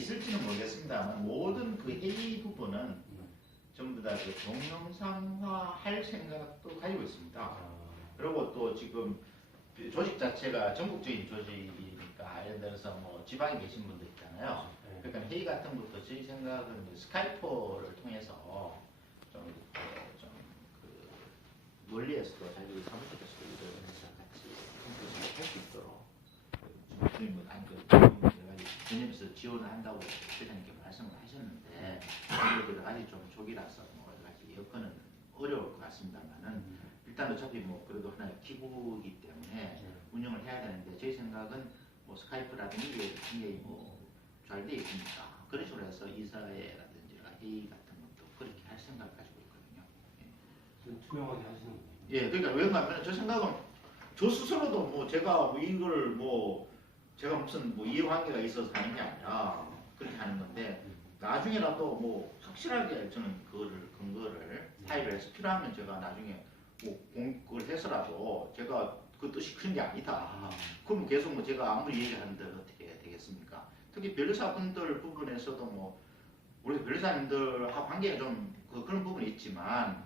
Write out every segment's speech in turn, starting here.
있을지는 모르겠습니다만 모든 그 회의 부분은 전부 다 그 동영상화 할 생각도 가지고 있습니다. 그리고 또 지금 조직 자체가 전국적인 조직이니까 예를 들어서 뭐 지방에 계신 분들 있잖아요. 그러니까 회의 같은 것도 저희 생각은 스카이프를 통해서 좀 멀리에서도 자기 사무실에서도 이러면서 같이 할 수 있도록 개념에서 지원을 한다고 회장님께 말씀을 하셨는데 여러 가지 좀 초기라서 뭐 여러 가지 여건은 어려울 것 같습니다만은 일단 어차피 뭐 그래도 하나의 기구이기 때문에 운영을 해야 되는데 저희 생각은 뭐 스카이프라든지 이게 굉장히 뭐 잘 되어 있으니까 그런 식으로 해서 이사회라든지 회의 같은 것도 그렇게 할 생각을 가지고 있거든요. 투명하게 하시는 거예요? 예, 그러니까 왜냐하면 저 생각은 저 스스로도 뭐 제가 뭐 이걸 뭐 제가 무슨 뭐 이해관계가 있어서 하는 게 아니라 그렇게 하는 건데 나중에라도 뭐 확실하게 저는 그거를 근거를 타입을 해서 필요하면 제가 나중에 뭐 공급을 해서라도 제가 그 뜻이 큰 게 아니다. 그럼 계속 뭐 제가 아무리 얘기하는데 어떻게 되겠습니까? 특히 변호사분들 부분에서도 뭐 우리 변호사님들하고 관계가 좀 그런 부분이 있지만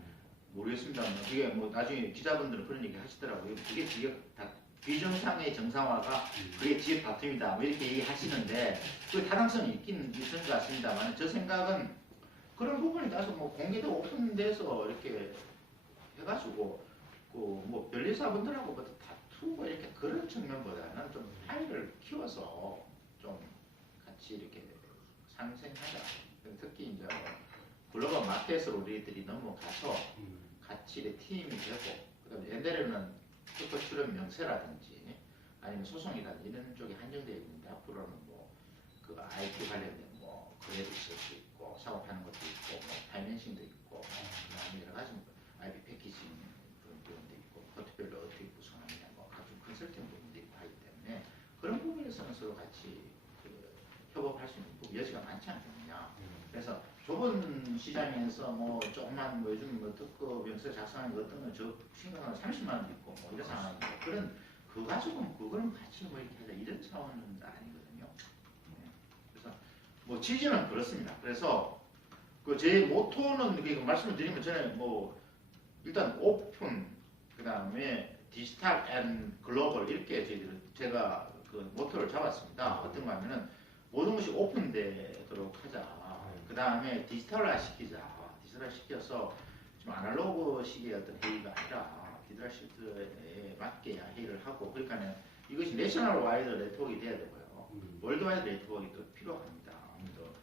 모르겠습니다. 그게 뭐 나중에 기자분들은 그런 얘기 하시더라고요. 그게 다 비정상의 정상화가 그게 지역 다툼이다. 뭐 이렇게 얘기하시는데 그 타당성이 있긴 있을 것 같습니다만 저 생각은 그런 부분에 따라서 뭐 공개도 오픈돼서 이렇게 해가지고 그 뭐 변리사분들하고 뭐 다투고 이렇게 그런 측면보다는 좀 사이를 키워서 좀 같이 이렇게 상생하자. 특히 이제 글로벌 마켓으로 우리들이 넘어가서 같이 팀이 되고 그다음에 옛날에는 특허 출연 명세라든지 아니면 소송이라든지 이런 쪽에 한정되어 있는데 앞으로는 뭐 그 IT 관련된 뭐 거래도 있을 수 있고 사업하는 것도 있고 뭐 파이낸싱도 있고 그다음에 여러 가지 IP 패키징 그런 부분도 있고 포트폴리오 어떻게 구성하느냐 뭐 각종 컨설팅 부분도 있고 하기 때문에 그런 부분에서는 서로 같이 그 협업할 수 있는 여지가 많지 않겠느냐. 그래서 좁은 시장에서 뭐 조금만 뭐 요즘 뭐 특허 명세 작성하는 거 어떤 건저 심각한 30만 원도 있고 뭐 이런 상황인데 그런 그 가지고 그거는 같이 뭐 이렇게 하자 이런 차원은 아니거든요. 네. 그래서 뭐 취지는 그렇습니다. 그래서 그 제 모토는 그 말씀을 드리면 전에 뭐 일단 오픈 그다음에 디지털 앤 글로벌 이렇게 제가 그 모토를 잡았습니다. 어떤 거 하면은 모든 것이 오픈되도록 하자. 그 다음에 디지털화 시키자. 디지털화 시켜서 지금 아날로그 시기의 어떤 회의가 아니라 디지털 시대에 맞게 회의를 하고 그러니까 이것이 내셔널 와이드 네트워크가 돼야 되고요. 월드와이드 네트워크가 또 필요합니다. 아무래도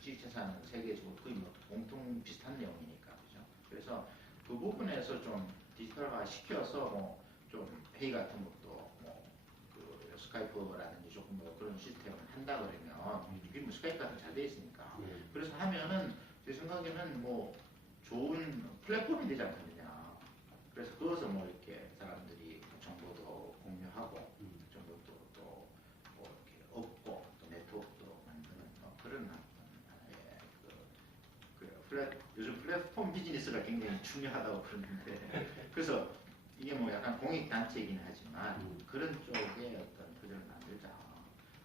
지식재산은 세계적으로 거의 뭐 공통 비슷한 내용이니까 그죠. 그래서 그 부분에서 좀 디지털화 시켜서 뭐 좀 회의 같은 것도 뭐그 스카이프라든지 조금 뭐 그런 시스템을 한다 그러면 이게 뭐 스카이프 같은 잘 돼 있으니까 그래서 하면은 제 생각에는 뭐 좋은 플랫폼이 되지 않겠느냐. 그래서 그것을 뭐 이렇게 사람들이 정보도 공유하고 정보도 또 뭐 이렇게 얻고 또 네트워크도 만드는 그런 하나의 요즘 플랫폼 비즈니스가 굉장히 중요하다고 그러는데 그래서 이게 뭐 약간 공익 단체이긴 하지만 그런 쪽에 어떤 틀을 만들자.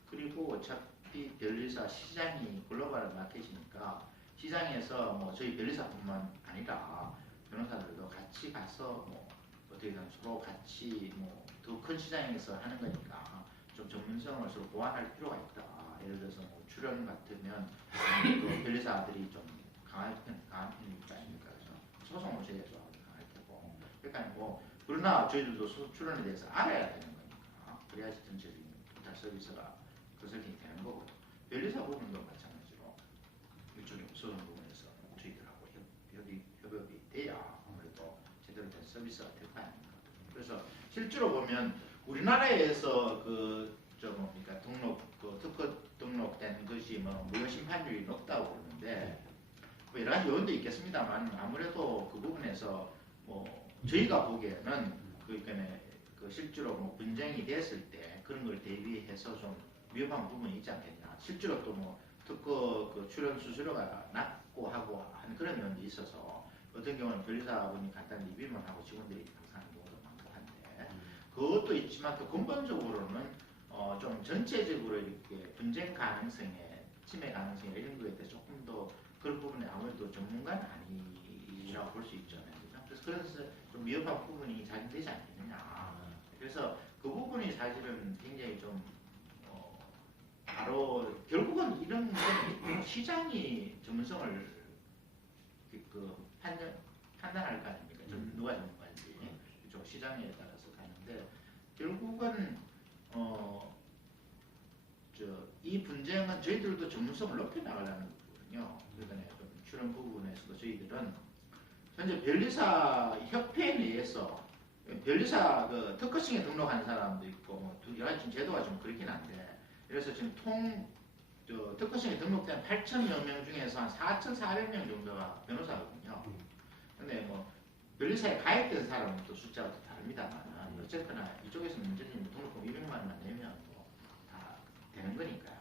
그리고 어차피 변리사 시장이 글로벌 마켓이니까 시장에서 뭐 저희 변리사뿐만 아니라 변호사들도 같이 가서 뭐 어떻게든 서로 같이 뭐 더 큰 시장에서 하는 거니까 좀 전문성을 서로 보완할 필요가 있다. 예를 들어서 뭐 출연 같으면 그 변리사들이 좀 강한 편이니까 그래서 소송을 저희가 좀 강할 테고 그러니까 뭐 그러나 저희들도 출연에 대해서 알아야 되는 거니까 그래야지 전체적인 기타 서비스가 컨설팅이 되는 거고 변리사 부분도 마찬가지로 일종의 소송 부분에서 저희들하고 협업이 돼야 아무래도 제대로 된 서비스가 될 거 아닙니까. 그래서 실제로 보면 우리나라에서 그러니까 특허 등록된 것이 뭐 무효 심판율이 높다고 그러는데 뭐 여러 가지 요인도 있겠습니다만 아무래도 그 부분에서 뭐 저희가 보기에는 그 실제로 뭐 분쟁이 됐을 때 그런 걸 대비해서 좀 위험한 부분이 있지 않겠냐. 실제로 또 뭐 특허 그 출연 수수료가 낮고 하고 하는 그런 면도 있어서 어떤 경우는 변리사분이 간단히 리뷰만 하고 직원들이 항상 하는 경우도 많고 한데 그것도 있지만 또 근본적으로는 좀 전체적으로 이렇게 분쟁 가능성에 치매 가능성이나 이런 거에 대해서 조금 더 그런 부분에 아무래도 전문가는 아니라고 볼 수 있잖아요. 그래서 좀 위협한 부분이 자진되지 않겠느냐. 그래서 그 부분이 사실은 굉장히 좀 바로 결국은 이런 건 시장이 전문성을 판단할 거 아닙니까? 누가 전문가인지 이쪽 시장에 따라서 가는데 결국은 이 분쟁은 저희들도 전문성을 높여나가려는 거거든요. 그러니까 좀 출연 부분에서도 저희들은 현재 변리사 협회에 의해서 변리사 그 특허청에 등록한 사람도 있고 뭐 여러 가지 지금 제도가 좀 그렇긴 한데 그래서 지금 특허청에 등록된 8,000여 명 중에서 한 4,400명 정도가 변호사거든요. 근데 뭐 변리사에 가입된 사람은 또 숫자가 또 다릅니다만 어쨌거나 이쪽에서 문제는 등록금 200만 원만 내면 뭐 다 되는 거니까요.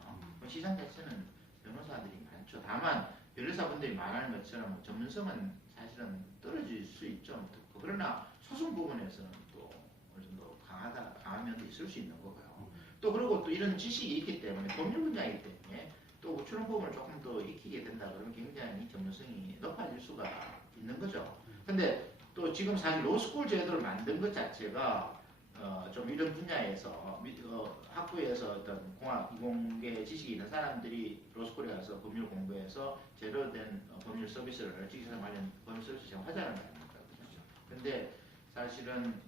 시장 자체는 변호사들이 많죠. 다만 변호사분들이 말하는 것처럼 전문성은 사실은 떨어질 수 있죠. 그러나 소송 부분에서는 또 어느 정도 강한 면도 있을 수 있는 거고요. 또 그리고 또 이런 지식이 있기 때문에 법률 분야이기 때문에 또 출연 부분을 조금 더 익히게 된다 그러면 굉장히 전문성이 높아질 수가 있는 거죠. 근데 또 지금 사실 로스쿨 제도를 만든 것 자체가 좀 이런 분야에서 학부에서 어떤 공학, 이공계 지식이 있는 사람들이 로스쿨에 가서 법률 공부해서 제대로 된 법률 서비스를 직장 관련 법률 서비스 제공하자는 거 아닙니까? 근데 사실은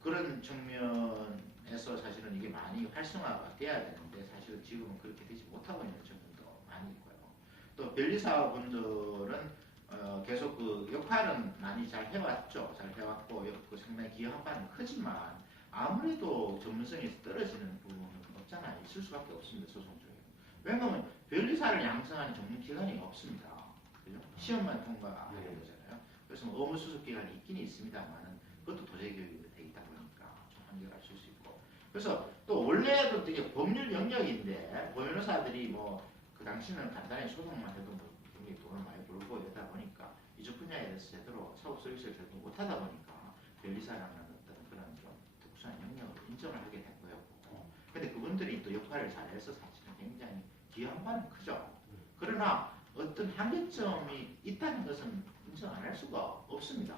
그런 측면에서 사실은 이게 많이 활성화가 돼야 되는데 사실은 지금은 그렇게 되지 못하고 있는 측면도 많이 있고요. 또 변리사분들은 계속 그 역할은 많이 잘 해왔죠. 잘 해왔고 상당히 기여한 바는 크지만 아무래도 전문성이 떨어지는 부분은 없잖아요. 있을 수밖에 없습니다. 소송 중에. 왜냐하면 변리사를 양성하는 전문기관이 없습니다. 그죠? 시험만 통과하는 거잖아요. 그래서 뭐 의무수습기관이 있긴 있습니다만 그것도 도제 교육이 돼 있다 보니까 좀 한계가 있을 수 있고. 그래서 또 원래도 되게 법률 영역인데 변호사들이 뭐 그 당시는 간단히 소송만 해도 뭐 굉장히 돈을 많이 벌고 이러다 보니까 이쪽 분야에 대해서 제대로 사업 서비스를 제대로 못하다 보니까 변리사라는 어떤 그런 좀 특수한 영역을 인정을 하게 된 거였고. 근데 그분들이 또 역할을 잘해서 사실은 굉장히 기여한 바는 크죠. 그러나 어떤 한계점이 있다는 것은 인정 안 할 수가 없습니다.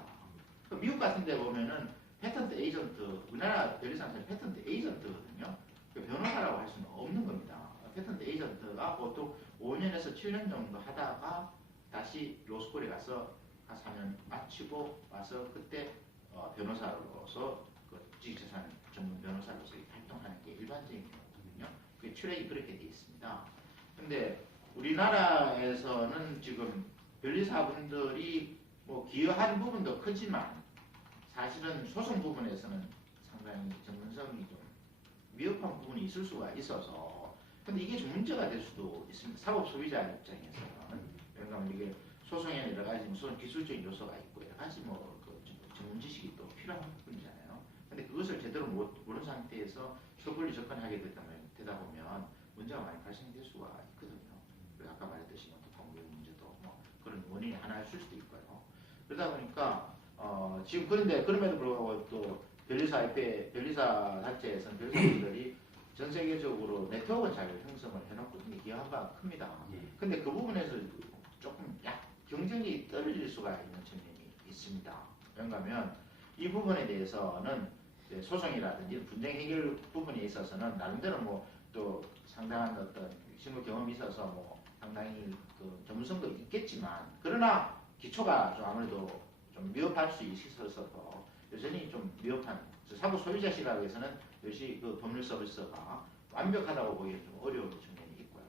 미국 같은 데 보면은 패턴트 에이전트, 우리나라 변리사는 패턴트 에이전트거든요. 변호사라고 할 수는 없는 겁니다. 패턴트 에이전트가 보통 5년에서 7년 정도 하다가 다시 로스쿨에 가서 한 4년 마치고 와서 그때 변호사로서 그 지식재산 전문 변호사로서 활동하는 게 일반적인 경우거든요. 그 트랙이 그렇게 돼 있습니다. 근데 우리나라에서는 지금 변리사분들이 뭐 기여하는 부분도 크지만 사실은 소송 부분에서는 상당히 전문성이 좀 미흡한 부분이 있을 수가 있어서 근데 이게 좀 문제가 될 수도 있습니다. 사법 소비자 입장에서는 왜냐하면 이게 소송에 여러 가지 무슨 기술적인 요소가 있고 여러 가지 뭐그 전문 지식이 또 필요한 부분이잖아요. 근데 그것을 제대로 모르는 상태에서 섣불리 접근하게 되다 보면 문제가 많이 발생될 수가 있거든요. 그리고 아까 말했듯이 법률 문제도 뭐 그런 원인이 하나일 수도 있고요. 그러다 보니까 지금 그럼에도 불구하고 또 변리사 단체에서는 변리사분들이 전 세계적으로 네트워크 잘 형성을 해놓고 기여한 바가 큽니다. 근데 그 부분에서 조금 경쟁력이 떨어질 수가 있는 측면이 있습니다. 왜냐하면 이 부분에 대해서는 소송이라든지 분쟁 해결 부분에 있어서는 나름대로 뭐 또 상당한 어떤 실무 경험이 있어서 뭐 상당히 그 전문성도 있겠지만 그러나 기초가 좀 아무래도 좀 미흡할 수 있어서 여전히 좀 미흡한 사고 소유자 시각에서는 역시 그 법률 서비스가 완벽하다고 보기에는 좀 어려운 측면이 있고요.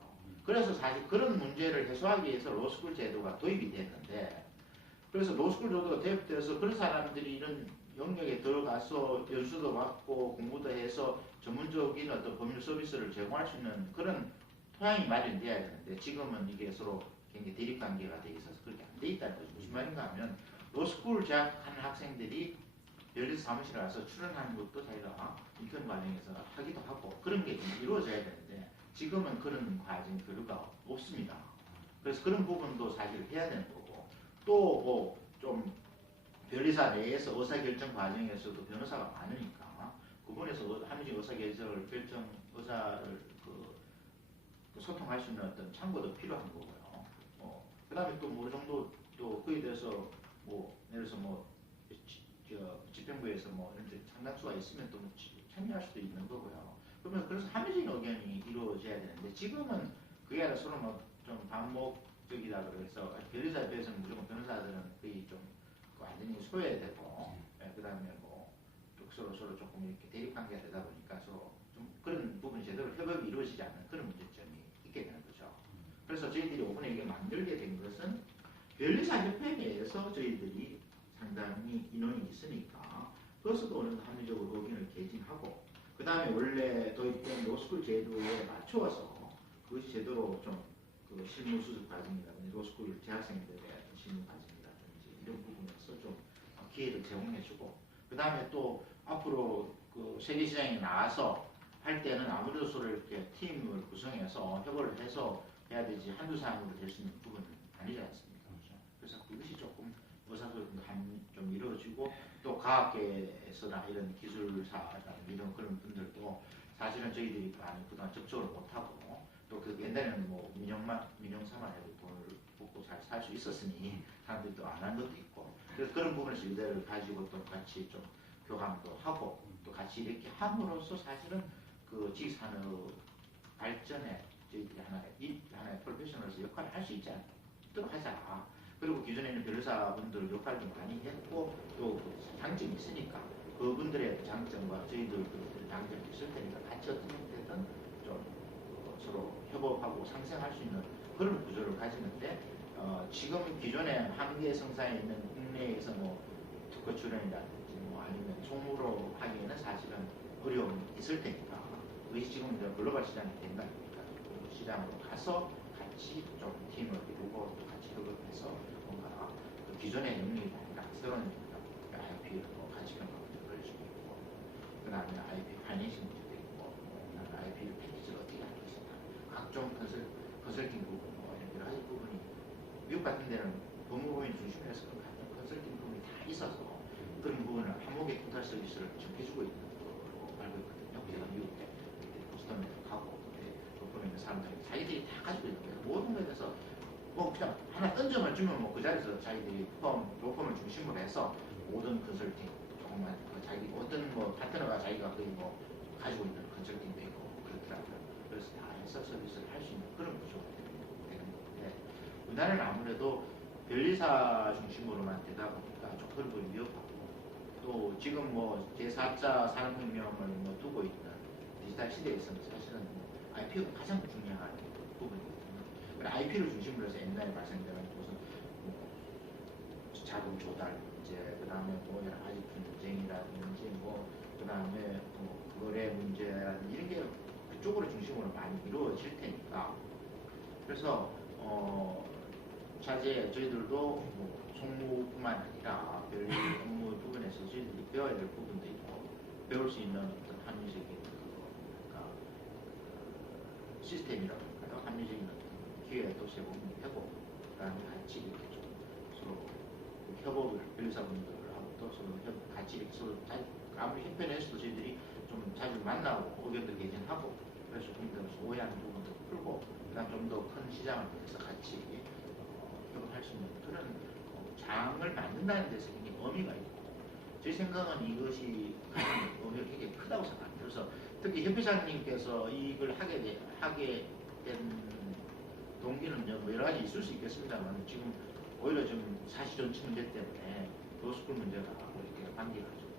그래서 사실 그런 문제를 해소하기 위해서 로스쿨 제도가 도입이 됐는데 그래서 로스쿨 제도가 도입돼서 그런 사람들이 이런 영역에 들어가서 연수도 받고 공부도 해서 전문적인 어떤 법률 서비스를 제공할 수 있는 그런 토양이 마련돼야 되는데 지금은 이게 서로 굉장히 대립관계가 돼 있어서 그렇게 안 돼 있다는 거죠. 무슨 말인가 하면 로스쿨 재학하는 학생들이 변리사 사무실에 와서 출연하는 것도 자기가 인턴 과정에서 하기도 하고 그런 게 이루어져야 되는데 지금은 그런 과정 별로가 없습니다. 그래서 그런 부분도 사실 해야 되는 거고 또 뭐 좀 변리사 내에서 의사결정 과정에서도 변호사가 많으니까 그분에서 합리적 의사결정을 의사를 또 소통할 수 있는 어떤 창구도 필요한 거고요. 그다음에 또 뭐 어느 정도 또 그에 대해서 뭐 예를 들어서 뭐 집행부에서 뭐 이런 데 상당수가 있으면 또 참여할 수도 있는 거고요. 그러면 그래서 합리적인 의견이 이루어져야 되는데 지금은 그게 아니라 서로 뭐 좀 반목적이다 그래서 변호사에 비해서는 무조건 변호사들은 거의 좀 완전히 소외되고 그다음에 뭐 서로 조금 이렇게 대립관계가 되다 보니까 서로 좀 그런 부분이 제대로 협업이 이루어지지 않는 그런 문제점이 있게 되는 거죠. 그래서 저희들이 이번에 이게 만들게 된 것은 변리사협회에 대해서 저희들이 상당히 인원이 있으니까 그것도 어느 정도 합리적으로 의견을 개진하고 그 다음에 원래 도입된 로스쿨 제도에 맞추어서 그것이 제대로 좀 그 실무 수습 과정이라든지 로스쿨 재학생들의 실무 과정이라든지 이런 부분에서 좀 기회를 제공해주고 그 다음에 또 앞으로 그 세계 시장에 나와서 할 때는 아무래도 서로 이렇게 팀을 구성해서 협업을 해서 해야 되지 한두 사람으로 될 수 있는 부분은 아니지 않습니까? 그래서 그것이 조금 의사소통이 좀 이루어지고 또 과학계에서나 이런 기술사라는 이런 그런 분들도 사실은 저희들이 많이 그동안 접촉을 못하고 또 그 옛날에는 뭐 민영사만 해도 돈을 받고 잘 살 수 있었으니 사람들이 또 안 한 것도 있고 그래서 그런 부분에서 유대를 가지고 또 같이 좀 교감도 하고 또 같이 이렇게 함으로써 사실은 그 지식산업 발전에 저희들이 하나의 프로페셔널에서 역할을 할 수 있지 않도록 하자. 그리고 기존에 있는 변호사분들 역할도 많이 했고 또 장점이 있으니까 그분들의 장점과 저희들 장점이 있을 테니까 같이 어떻게 되든 좀 서로 협업하고 상생할 수 있는 그런 구조를 가지는데 지금 기존에 한계 성사에 있는 국내에서 뭐 특허 출연이라든지 뭐 아니면 총무로 하기에는 사실은 어려움이 있을 테니까 그것이 지금 이제 글로벌 시장이 된다 보니까 그 시장으로 가서 같이 좀 팀을 이루고 또 같이 협업해서 뭔가 그 기존의 능력이 아니라 새로운 IP를 또 같이 평가를 걸어주고 있고 그 다음에 IP 파이낸싱 문제도 있고 IP 패키지를 어떻게 할 것이냐 각종 컨설팅 부분 뭐 이런 여러 가지 부분이 미국 같은 데는 법무법인 중심으로 해서 각종 컨설팅 부분이 다 있어서 그런 부분을 한목의 토탈 서비스를 지금 해주고 있는 걸로 알고 있거든요. 제가 미국에 보스턴에 가고 보면 있는 사람들이 자기들이 다 가지고 있는 거예요. 모든 거에 대해서 뭐 그냥 하나 던져만 주면 뭐 그 자리에서 자기들이 로펌을 중심으로 해서 모든 컨설팅 조금만 자기 어떤 뭐 파트너가 자기가 거의 뭐 가지고 있는 컨설팅도 있고 그렇더라고요. 그래서 다 해서 서비스를 할 수 있는 그런 구조가 되는 건데 우리나라는 아무래도 변리사 중심으로만 되다 보니까 좀 그런 부분이 위협하고 또 지금 뭐 제4차 산업혁명을 뭐 두고 있는 디지털 시대에서는 사실은 IP가 가장 중요한 부분이거든요. IP를 중심으로 해서 옛날에 발생되는 무슨 자금 조달 문제, 그 다음에 뭐 여러 가지 분쟁이라든지 그 다음에 거래 문제라든지 이런 게 그쪽으로 중심으로 많이 이루어질 테니까 그래서 차제 저희들도 뭐 총무뿐만 아니라 별 업무 부분에서 저희들이 배워야 될 부분도 있고 배울 수 있는 어떤 합리적인 그러니까 시스템이라고 할까요? 합리적인 어떤 기회도 제공되고 그다음에 같이 이렇게 좀 서로 협업을 변호사분들하고 또 서로 같이 이렇게 서로 아무리 협회 내에서도 저희들이 좀 자주 만나고 의견도 개진하고 그래서 좀 더 오해하는 부분도 풀고 그다음 좀 더 큰 시장을 위해서 같이 협업할 수 있는 그런 장을 만든다는 데서 굉장히 의미가 있고 제 생각은 이것이 의미가 굉장히 크다고 생각합니다. 그래서 특히 협회장님께서 이걸 하게 된 동기는 뭐 여러 가지 있을 수 있겠습니다만 지금 오히려 좀 사시존치 문제 때문에 로스쿨 문제가 이렇게 관계가 좀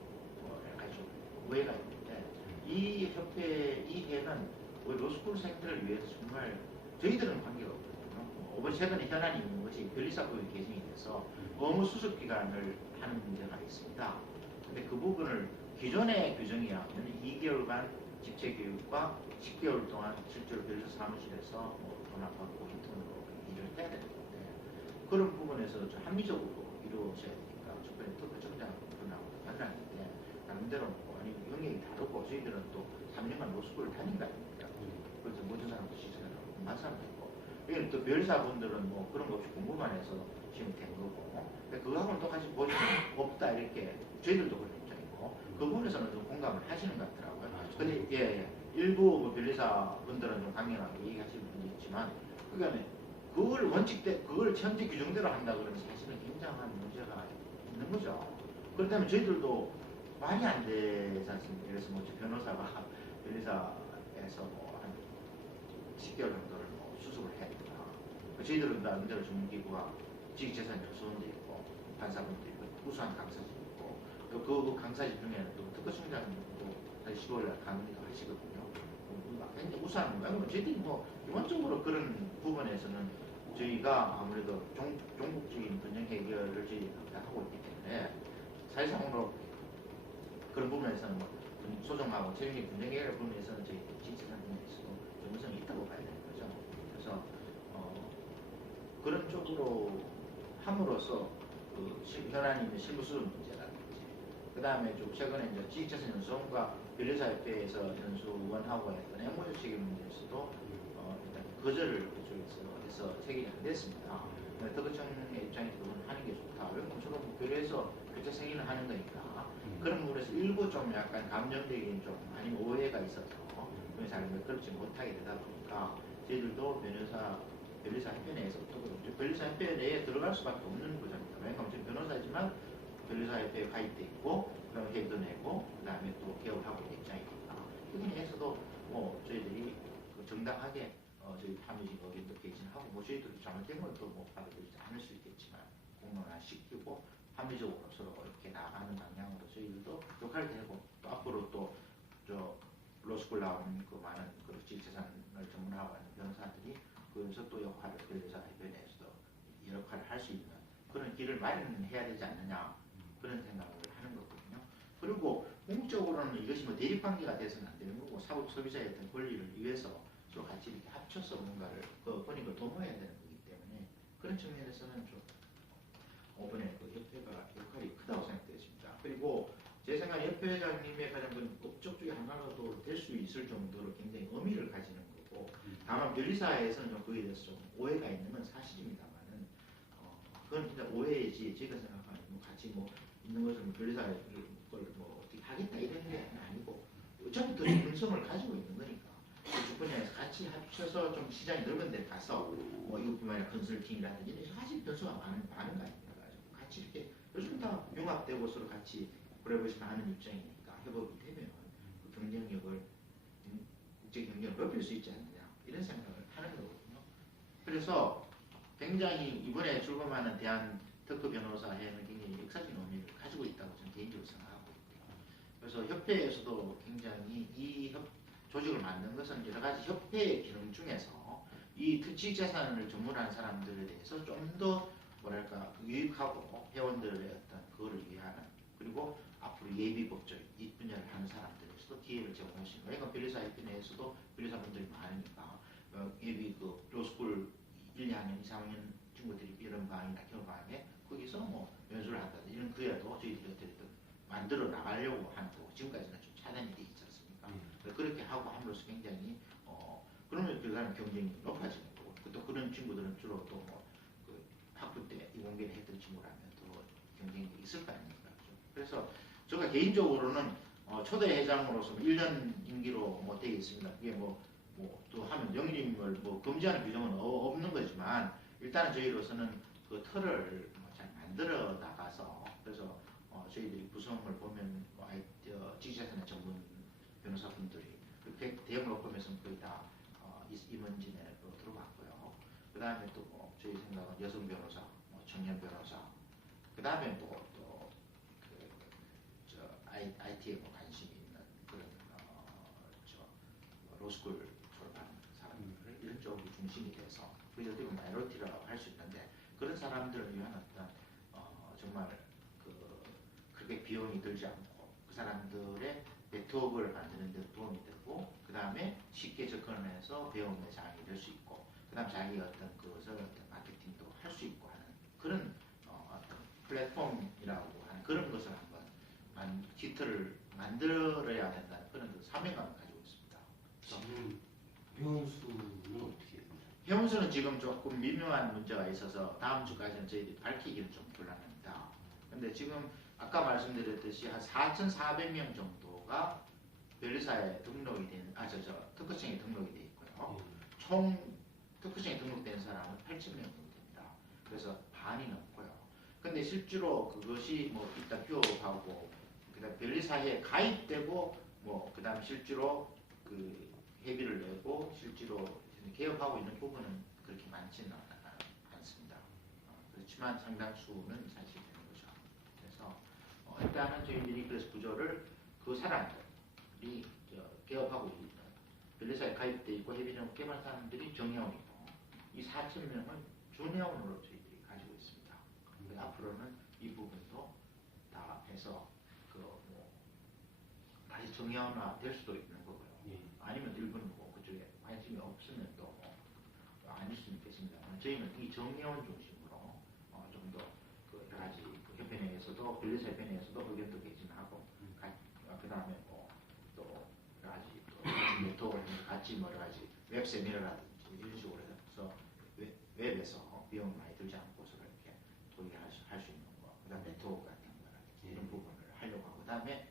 여러 가지 좀 오해가 있는데 이 협회 이 해는 우리 로스쿨생들을 위해서 정말 저희들은 관계가 없거든요. 이번 최근에 현안이 있는 것이 변리사법이 개정이 돼서 업무 수습 기간을 하는 문제가 있습니다. 근데 그 부분을 기존의 규정이야 2개월간 집체 교육과 10개월 동안 실제로 변리사 사무실에서 돈 안 받고 인턴으로 일을 해야 되는데 그런 부분에서 좀 합리적으로 이루어져야 되니까 저번에 특허청장분하고 만났는데 나름대로 아니 영역이 다르고 저희들은 또 3년간 로스쿨을 다닌 거 아닙니까? 그래서 모든 사람도 시즌을 공부한 사람도 있고 여기는 또 변리사분들은 뭐 그런 거 없이 공부만 해서 지금 된 거고 그거하고는 똑같이 보시면 없다 이렇게 저희들도 그런 입장이고 그 부분에서는 좀 공감을 하시는 것 같더라고요. 근데 일부 뭐 변리사 분들은 좀 강렬하게 얘기하시는 분이 있지만, 그러니까 그걸 그걸 현재 규정대로 한다 그러면 사실은 굉장한 문제가 있는 거죠. 그렇다면 저희들도 말이 안 되지 않습니까? 그래서 뭐 변호사가 변리사에서 뭐한 10개월 정도를 뭐 수습을 해야 된다. 저희들은 나름대로 전문기구가 지식재산연수원도 있고 판사분도 있고 우수한 강사진이 있고 그 강사진 중에는 또 특허청장님도 한 15일날 강의도 하시거든요. 굉장히 우수한 거예요. 저희들이 뭐 기본적으로 그런 부분에서는 저희가 아무래도 종국적인 분쟁 해결을 저희가 하고 있기 때문에 사실상으로 그런 부분에서는 뭐 소송하고 최종적인 분쟁 해결 부분에서는 저희 지식재산 분야에서도 전문성이 있다고 봐야 되는 거죠. 그래서 그런 쪽으로 함으로써 그 현안이 있는 실무수준 문제라든지, 그 다음에 좀 최근에 이제 지식재산 연수원과 변리사협회에서 연수원하고 했던 MOU 체결 문제에서도 일단 거절을 그쪽에서 해서 체결이 안 됐습니다. 특허청의 입장에서도 하는 게 좋다. 왜냐면 저도 뭐 교류해서 교체 승인을 하는 거니까 그런 부분에서 일부 좀 약간 감정적인 좀 아니면 오해가 있어서 잘 그렇지 못하게 되다 보니까 저희들도 변리사 협회 내에서 또 변리사 협회 내에 들어갈 수밖에 없는 거잖아요. 왜냐하면 지금 변호사지만 변리사 협회에 가입돼 있고, 그다음에 계획도 내고, 그다음에 또 개업을 하고 있는 입장이니까 여기 내에서도 뭐 저희들이 그 정당하게 저희 합리적 의견도 개진하고, 뭐 저희들도 잘못된 걸 또 뭐 받아들이지 않을 수 있겠지만 공론화 시키고 합리적으로 서로 이렇게 나아가는 방향으로 저희들도 역할을 되고, 또 앞으로 또저 로스쿨 나온 그 많은 그 지식재산을 전문하고 하는 변호사들이 그래서 또 역할을 변리사 협회에서도 역할을 할 수 있는 그런 길을 마련해야 되지 않느냐, 그런 생각을 하는 거거든요. 그리고 궁극적으로는 이것이 뭐 대립관계가 돼서는 안 되는 거고, 사법 소비자의 어떤 권리를 위해서 서로 같이 이렇게 합쳐서 뭔가를 그 권익을 도모해야 되는 거기 때문에 그런 측면에서는 좀 이번에 그 협회가 역할이 크다고 생각되었습니다. 그리고 제 생각에 협회 회장님의 가장 큰 업적 중에 하나로도 될 수 있을 정도로 굉장히 의미를 가지는 거고, 다만 변리사에서는 좀 거기에 대해서 좀 오해가 있는 건 사실입니다만은 그건 진짜 오해이지, 제가 생각하는 뭐 같이 뭐 있는 것을 뭐 변리사를 뭐 어떻게 하겠다 이런 게 아니고, 어차피 더 전문성을 가지고 있는 거니까 그쪽 분야에서 같이 합쳐서 좀 시장이 넓은 데 가서 뭐 이것뿐만 아니라 컨설팅이라든지 사실 변수가 많은 거 아닙니까? 같이 이렇게 요즘 다 융합되고 서로 같이 콜라보레이션 하는 입장이니까 협업이 되면 그 경쟁력을 국제 경쟁을 높일 수 있지 않느냐, 이런 생각을 하는 거거든요. 그래서 굉장히 이번에 출범하는 대한 특허 변호사회는 굉장히 역사적인 의미를 가지고 있다고 저는 개인적으로 생각하고 있고요. 그래서 협회에서도 굉장히 이 조직을 만든 것은 여러 가지 협회의 기능 중에서 이 지식재산을 전문하는 사람들에 대해서 좀 더 뭐랄까 유익하고 회원들의 어떤 그거를 위하는, 그리고 앞으로 예비법적 이 분야를 하는 사람들에서도 기회를 제공할 수 있는, 그러니까 변리사 협회 내에서도 변리사분들이 많으니까 예비 그 로스쿨 1, 2학년, 2, 3학년 친구들이 이런 방이나 겨울방에 거기서 뭐 연수를 한다든지 이런 기회도 저희들이 어쨌든 만들어 나가려고 하는 거고, 지금까지는 좀 차단이 돼 있지 않습니까? 그렇게 하고 함으로써 굉장히 그러면 그 사람 경쟁이 높아지는 거고, 또 그런 친구들은 주로 또 뭐 그 학부 때 이공계를 했던 친구라면 더 경쟁이 있을 거 아닙니까? 그래서 제가 개인적으로는 초대 회장으로서 1년 임기로 뭐 되어 있습니다. 그게 또 하면 영림을 뭐 금지하는 규정은 없는 거지만, 일단은 저희로서는 그 틀을 잘 만들어 나가서, 그래서 저희들이 구성을 보면 지식재산의 전문 변호사분들이 그렇게 대형 로펌에서는 거의 다 임원진으로 들어갔고요. 그 다음에 또 뭐 저희 생각은 여성 변호사, 청년 변호사, 그 다음에 IT에 뭐 관심이 있는 그런 로스쿨 졸업한 사람들, 이런 쪽이 중심이 돼서 그게 어떻게 보면 마이너리티라고 할 수 있는데, 그런 사람들을 위한 어떤 정말 그렇게 비용이 들지 않고 그 사람들의 네트워크를 만드는 데 도움이 되고, 그 다음에 쉽게 접근해서 배움의 장이 될 수 있고, 그 다음 자기 어떤 그것을 어떤 마케팅도 할 수 있고 하는 그런 어떤 플랫폼이라고 하는 그런 것을 한번 깃털을 만들어야 된다는 그런 그 사명감을 가지고 있습니다. 지금 회원수는 어떻게 됩니까? 회원수는 지금 조금 미묘한 문제가 있어서 다음 주까지는 저희들이 밝히기는 좀 곤란합니다. 근데 지금 아까 말씀드렸듯이 한 4,400명 정도가 변리사에 등록이 된, 특허청에 등록이 돼 있고요. 예. 총 특허청에 등록된 사람은 8,000명 정도 됩니다. 그래서 반이 넘고요. 근데 실제로 그것이 뭐 이따 교육하고 그다음 변리사에 가입되고 뭐 그다음 실제로 그 회비를 내고 실제로 개업하고 있는 부분은 그렇게 많지는 않습니다. 그렇지만 상당수는 사실 되는 거죠. 그래서 일단은 저희들이 그래서 구조를 그 사람들이 개업하고 있는 변리사에 가입돼 있고 해비는 개발 사람들이 정회원이고 이 4,000명을 준회원으로 저희들이 가지고 있습니다. 앞으로는 이 부분도 다 해서 그뭐 다시 정회원화 될 수도 있는 거고요. 예. 아니면 일부는 뭐 그쪽에 관심이 없으면 또뭐 아닐 수는 있겠습니다만 저희는 이 정회원 중심으로 좀 더 그 여러 가지 그 협회 내에서도 변리사 협회 내에서도 의견도 개진하고 그 다음에 뭐 또 여러 가지 네트워크를 같이 뭐 여러 가지 웹 세미나라든지 이런 식으로 해서 웹에서 비용 많이 들지 않고서 이렇게 도입할 수 있는 거, 그다음 네트워크 같은 거라든지 이런 부분을 하려고 하고 그다음에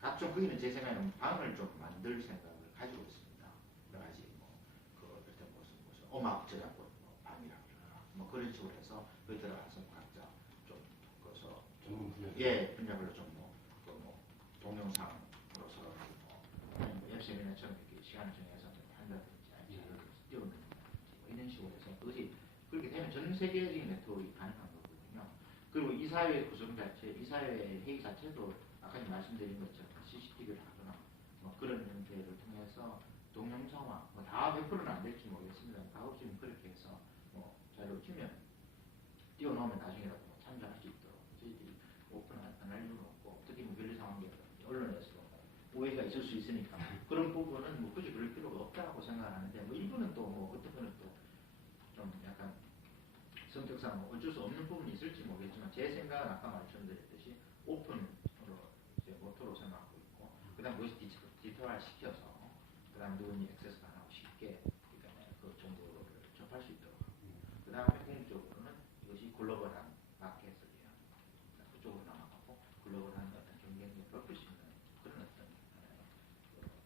각종 거기는 제 생각에는 방을 좀 만들 생각을 가지고 있습니다. 여러 가지 뭐그 어떤 무슨 음악 저작권 방이라든가 뭐 그런 식으로 해서 거기 들어가서 각자 좀 그래서 전문 분야. 예 분야별로 좀뭐 동영상으로서 뭐 웹세미나처럼 이렇게 시간을 정해서 한다든지 아니면 띄워놓는다든지 뭐 이런 식으로 해서 그것이 그렇게 되면 전 세계적인 네트워크가 가능한 거거든요. 그리고 이 사회 구성 자체, 이 사회 회의 자체도 아까 말씀드린 것처럼 CCTV를 하거나 뭐 그런 형태를 통해서 동영상화 뭐다 100%는 안 될지 모르겠습니다. 가급적이면 그렇게 해서 뭐 자료를 주면 띄워놓으면 나중에라도 참조할 수 있도록 저희들이 오픈 안 할 이유는 없고 특히 뭐 변리 상황이라든지 언론에서 오해가 있을 수 있으니까 그런 부분은 뭐 굳이 그럴 필요가 없다고 생각하는데 뭐 일부는 또 뭐 어떤 분은 또 좀 약간 성격상 어쩔 수 없는 부분이 있을지 모르겠지만 제 생각은 아까 말씀드렸듯이 오픈으로 이제 모토로 생각하고 있고 그다음 그것이 디지털화 시켜서 그다음 누구니 액세스가 안 하고 쉽게 그 정보를 접할 수 있도록 하고 그다음에 공적으로는 이것이 글로벌한 마켓을 위한 그쪽으로 나아가고 글로벌한 어떤 경쟁력을 높일 수 있는 그런 어떤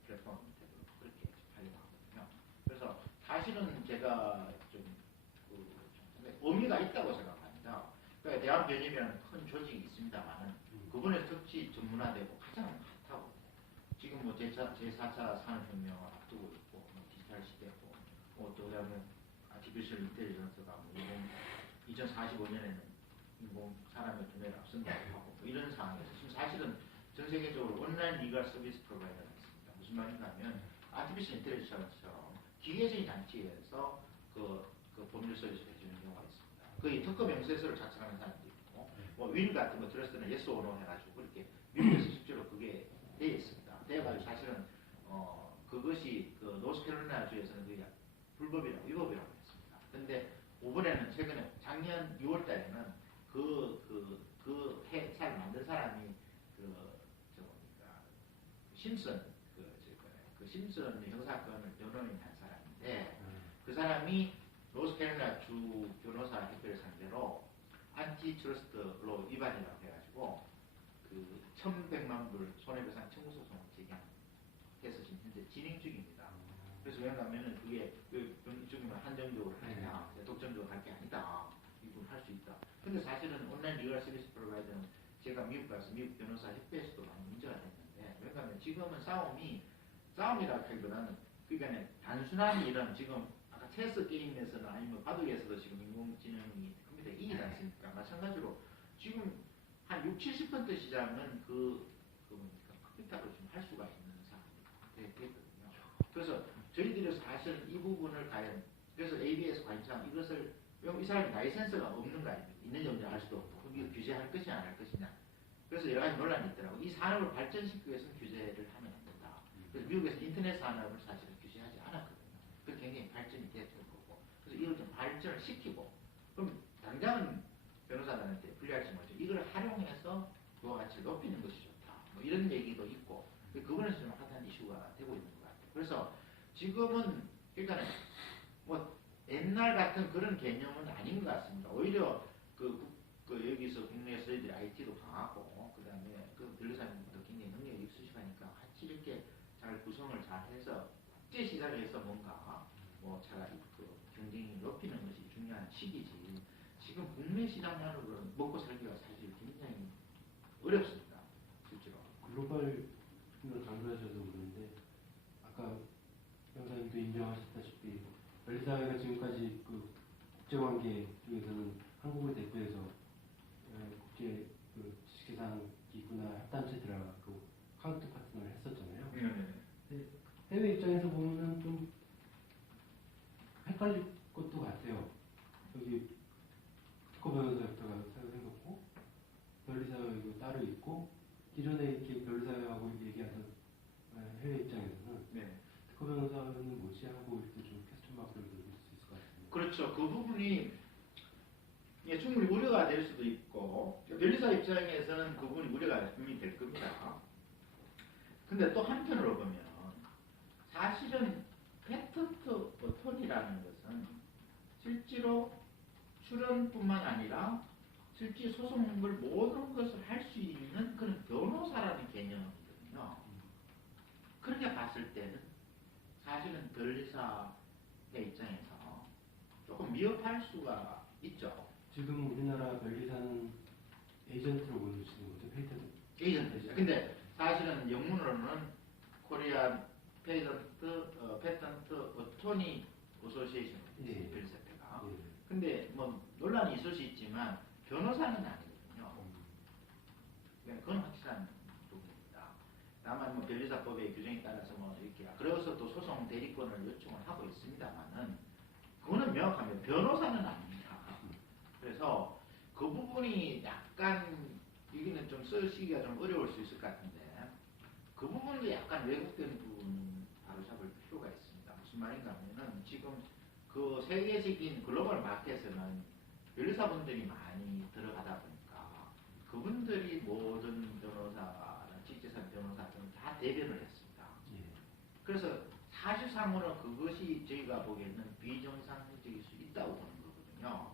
플랫폼 형태로 그렇게 하려고 하거든요. 그래서 사실은 제가 의미가 있다고 생각합니다. 그러니까 대한변협이라는 큰 조직이 있습니다만은 그분의 특히 전문화되고 가장 핫하고 지금 뭐 제4차 산업혁명을 앞두고 있고 뭐 디지털 시대고 또 그다음에 아티피셜 인텔리전스가 뭐 2045년에는 인공 사람의 두뇌를 앞선다고 하고 뭐 이런 상황에서 지금 사실은 전 세계적으로 온라인 리걸 서비스 프로바이더가 있습니다. 무슨 말인가 하면 아티피셜 인텔리전스처럼 기계적인 장치에서 그 법률 서비스를 해주는 경우가 있습니다. 거의 특허 명세서를 작성하는 사람도 있고, 뭐 윌 같은 거 들었을 때는 yes or no 해가지고 그렇게 미국에서 실제로 그게 돼 있습니다. 돼가지고 사실은 그것이 그 노스캐롤라이나 주에서는 그게 불법이라고 위법이라고 했습니다. 근데 이번에는 최근에 작년 6월달에는 그 회사를 만든 사람이 심슨 그 심슨 형사건을 변호인 한 사람인데 그 사람이 노스캐롤라이나 주 변호사 협회를 상대로 안티트러스트로 위반이라고 해가지고 그 1,100만 불 손해배상 청구소송을 제기해서 지금 현재 진행 중입니다. 그래서 왜냐하면 그게 이쪽이면 한정적으로 하느냐, 독점적으로 할 게 아니다. 이분 할 수 있다. 근데 사실은 온라인 리걸 서비스 프로바이더는 제가 미국 가서 미국 변호사 협회에서도 많이 문제가 됐는데 왜냐하면 지금은 싸움이라기보다는 그러니까 단순한 이런 지금 아까 체스 게임에서는 아니면 바둑에서도 지금 인공지능이 컴퓨터에 이기지 않습니까? 마찬가지로 지금 한 60~70% 시장은 컴퓨터로 지금 할 수가 있는 상황이 되거든요. 그래서 저희들이 사실 이 부분을 과연 그래서 ABS 관장 이것을 이 사람이 라이센스가 없는 거 아닙니까? 있는지 없는지 알 수도 없고 그럼 이거 규제할 것이냐 안 할 것이냐 그래서 여러 가지 논란이 있더라고요. 이 산업을 발전시키기 위해서는 규제를 하면 안 된다. 그래서 미국에서 인터넷 산업을 사실은 규제하지 않았거든요. 그 굉장히 발전이 됐던 거고 그래서 이걸 좀 발전을 시키고 그럼 당장은 변호사들한테 불리할지 모르죠. 이걸 활용해서 그와 가치를 높이는 것이 좋다. 뭐 이런 얘기도 있고 그 부분에서 좀 핫한 이슈가 되고 있는 것 같아요. 그래서 지금은 그러니까 뭐 옛날 같은 그런 개념은 아닌 것 같습니다. 오히려 여기서 국내에서 저희들이 IT도 강하고 그다음에 그 변호사님도 굉장히 능력이 익숙하니까 같이 이렇게 잘 구성을 잘 해서 국제 시장에서 뭔가 뭐 차라리 그 경쟁력을 높이는 것이 중요한 시기지. 지금 국내 시장만으로는 먹고 살기가 사실 굉장히 어렵습니다. 실제로. 글로벌을 강조하셔서 그런데 아까 변호사님도 인정하셨다시피 관리사회가 지금까지 그 국제관계 중에서는 한국을 대표해서 국제 그 지식재산 기구나 합단체들하고 그 카운트 파트너를 했었잖아요. 근데 해외 입장에서 보면은 좀 헷갈릴 것도 같아요. 여기 특허 변호사협회가 새로 생겼고 변리사회가 따로 있고 기존에 이렇게 변리사회하고 얘기하던 해외 입장에서는 네. 특허 변호사는 뭐지 하고 이렇게 좀 퀘스천 마크를 들고 있을 수 있을 것 같습니다. 그렇죠. 그 부분이 예, 충분히 우려가 될 수도 있고 변리사 입장에서는 그 부분이 우려가 분명히 될 겁니다. 근데 또 한편으로 보면 사실은 패턴트 어토니라는 것은 실제로 출연뿐만 아니라 실제 소송을 모든 것을 할 수 있는 그런 변호사라는 개념이거든요. 그렇게 봤을 때는 사실은 변리사의 입장에서 조금 미흡할 수가 있죠. 지금 우리나라 변리사는 에이전트로 보여주시는 거죠? 페이턴트 에이전트죠. 근데 사실은 영문으로는 코리안 패턴트 어토니 어소시에이션 예. 변리사협회가. 예. 근데 뭐 논란이 있을 수 있지만 변호사는 아니거든요. 그건 확실한 부분입니다. 다만 뭐 변리사법의 규정에 따라서 뭐 이렇게 그래서 또 소송 대리권을 요청을 하고 있습니다만은 그거는 명확하면 변호사는 아닙니다. 그래서 그 부분이 약간 여기는 좀 쓰시기가 좀 어려울 수 있을 것 같은데 그 부분도 약간 왜곡된 부분 바로 잡을 필요가 있습니다. 무슨 말인가 하면은 지금 그 세계적인 글로벌 마켓에는 변리사분들이 많이 들어가다 보니까 그분들이 모든 변호사나 직재산 변호사 등을 다 대변을 했습니다. 예. 그래서 사실상으로는 그것이 저희가 보기에는 비정상적일 수 있다고 보는 거거든요.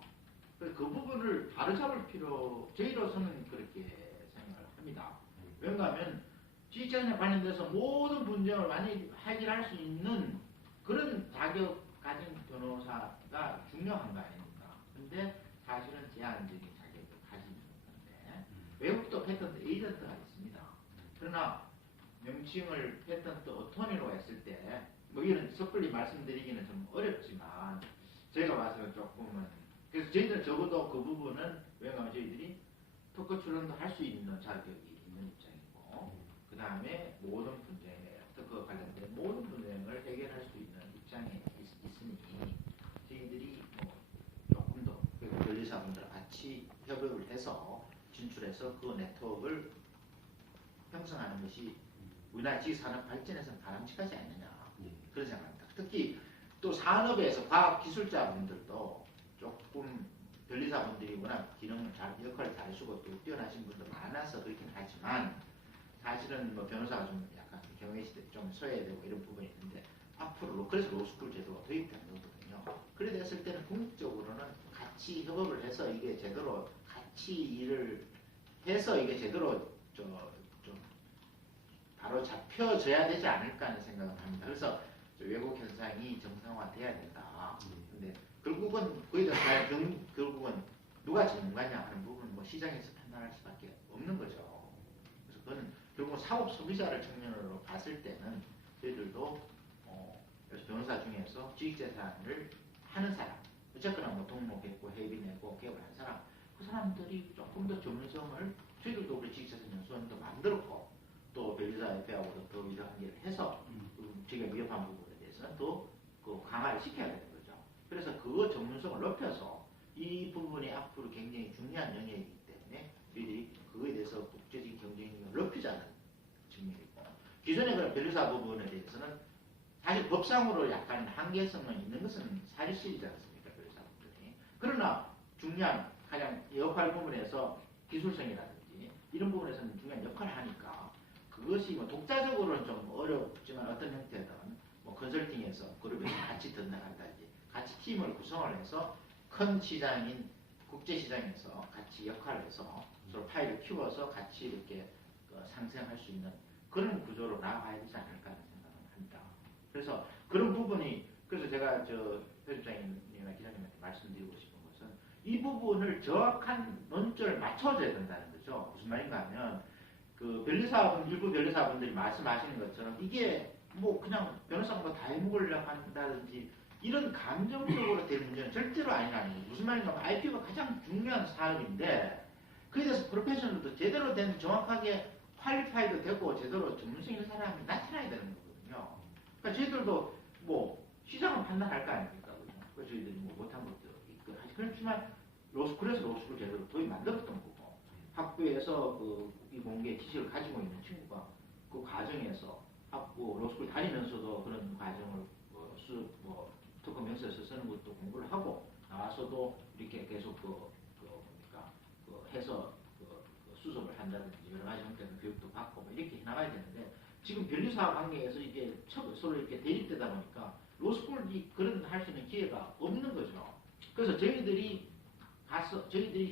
그래서 그 부분을 바로잡을 필요, 저희로서는 그렇게 생각을 합니다. 왜냐하면 직재산에 관련돼서 모든 분쟁을 완전히 해결할 수 있는 그런 자격 가진 변호사가 중요한 거 아닙니까? 근데 사실은 제한적인 자격을 가지는 건데 외국도 패턴트 에이전트가 있습니다. 그러나 명칭을 패턴트 어토니로 했을 때 뭐 이런 섣불리 말씀드리기는 좀 어렵지만 제가 봐서는 조금은 그래서 저희들은 적어도 그 부분은 왜냐하면 저희들이 특허 출원도 할 수 있는 자격이 있는 입장이고 그 다음에 모든 분쟁에 특허 관련된 모든 분쟁을 해결할 수 있는 입장에 있으니 저희들이 뭐 조금 더 변리사분들 같이 협업을 해서 진출해서 그 네트워크를 형성하는 것이 우리나라 지식산업 발전에서는 바람직하지 않느냐 그런 생각합니다. 특히 또 산업에서 과학기술자분들도 조금 변리사분들이 워낙 기능을 잘 역할을 잘 해주고 또 뛰어나신 분도 많아서 그렇긴 하지만 사실은 뭐 변호사가 좀 약간 경외 시대 좀 서야 되고 이런 부분이 있는데 앞으로 그래서 로스쿨 제도가 도입된 거거든요. 그래 됐을 때는 궁극적으로는 같이 협업을 해서 이게 제대로 같이 일을 해서 이게 제대로 좀 바로 잡혀져야 되지 않을까 하는 생각을 합니다. 그래서 외국 현상이 정상화돼야 된다. 근데 결국은 거기다 결국은 누가 전문가냐 하는 부분은 뭐 시장에서 판단할 수밖에 없는 거죠. 그래서 그거는 결국 사업 소비자를 측면으로 봤을 때는 저희들도 그래서 변호사 중에서 지식재산을 하는 사람, 어쨌거나 뭐 등록했고 회비 내고 개업을 한 사람, 그 사람들이 조금 더 전문성을 저희들도 우리 지식재산 연수원도 만들었고 또 변리사협회하고도 더 위상관계를 해서 저희가 위협한 부분에 대해서는 또 강화를 시켜야 되는 거죠. 그래서 그 전문성을 높여서 이 부분이 앞으로 굉장히 중요한 영역이기 때문에 저희들이 그거에 대해서 국제적인 경쟁력을 높이자는 측면이고 기존의 그런 변리사 부분에 대해서는 사실 법상으로 약간 한계성은 있는 것은 사실이지 않습니까? 변리사분들이. 그러나 중요한 가장 역할 부분에서 기술성이라든지 이런 부분에서는 중요한 역할을 하니까 그것이 뭐 독자적으로는 좀 어렵지만 어떤 형태든 뭐 컨설팅에서 그룹에 같이 든다든지 같이 팀을 구성을 해서 큰 시장인 국제 시장에서 같이 역할을 해서 서로 파일을 키워서 같이 이렇게 상생할 수 있는 그런 구조로 나아가야 되지 않을까 하는 생각을 그래서 그런 부분이 그래서 제가 저 편집장님이나 기자님한테 말씀드리고 싶은 것은 이 부분을 정확한 논조를 맞춰줘야 된다는 거죠. 무슨 말인가 하면 그 변리사분 일부 변리사분들이 말씀하시는 것처럼 이게 뭐 그냥 변호사가 뭐 다 해먹으려고 한다든지 이런 감정적으로 된 문제는 절대로 아니라는 거죠. 무슨 말인가 하면 IP가 가장 중요한 사업인데 그에 대해서 프로페셔널도 제대로 된 정확하게 퀄리파이도 되고 제대로 전문성 있는 사람이 나타나야 되는 거거든요. 그러니까 저희들도 뭐 시장은 판단할 거 아닙니까? 그 저희들이 뭐 못한 것도 있고 그렇지만 그래서 로스쿨 제대로 도입 만들었던 거고 학교에서 이 공개 지식을 가지고 있는 친구가 그 과정에서 학부 로스쿨 다니면서도 그런 과정을 특허 명세서 쓰는 것도 공부를 하고 나와서도 이렇게 계속 해서 수습을 한다든지 여러 가지 형태의 교육도 받고 뭐 이렇게 나가야 되는데 지금 변리사 관계에서 이게 서로 이렇게 대립되다 보니까 로스쿨이 그런 할 수 있는 기회가 없는 거죠. 그래서 저희들이